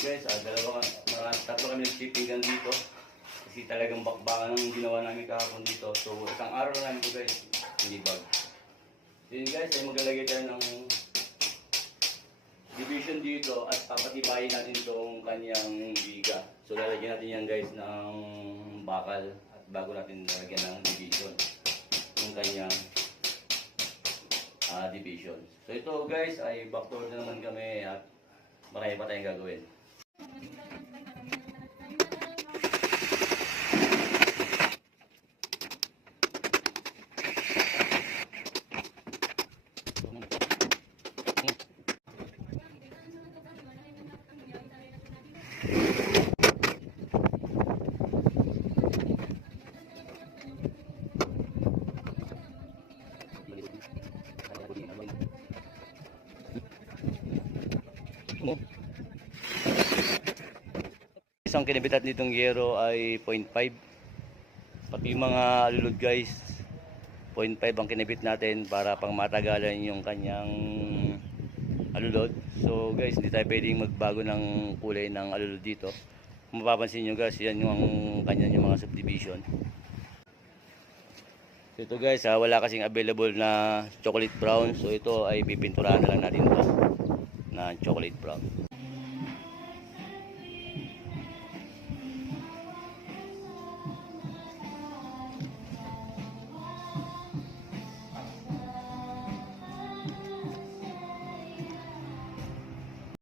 Guys, tatlo kami nag-shippingan dito kasi talagang bakbakan ang ginawa namin kahapon dito. So isang araw na namin ito guys, hindi bag. So yun guys, ay maglalagay tayo ng division dito at papatibayin natin itong kanyang biga. So lalagyan natin yan guys ng bakal at bago natin lalagyan ng division yung kanyang division. So ito guys ay backdoor na naman kami at marami pa tayong gagawin. Isang kinabitat nitong yero ay 0.5. Pati yung mga alulod guys, 0.5 ang kinabit natin para pang matagalan yung kanyang alulod. So guys, hindi tayo pwedeng magbago ng kulay ng alulod dito. Kung mapapansin nyo guys, yan yung kanyang yung mga subdivision. So ito guys, wala kasing available na chocolate brown. So ito ay pipinturahan na lang natin ito na chocolate brown.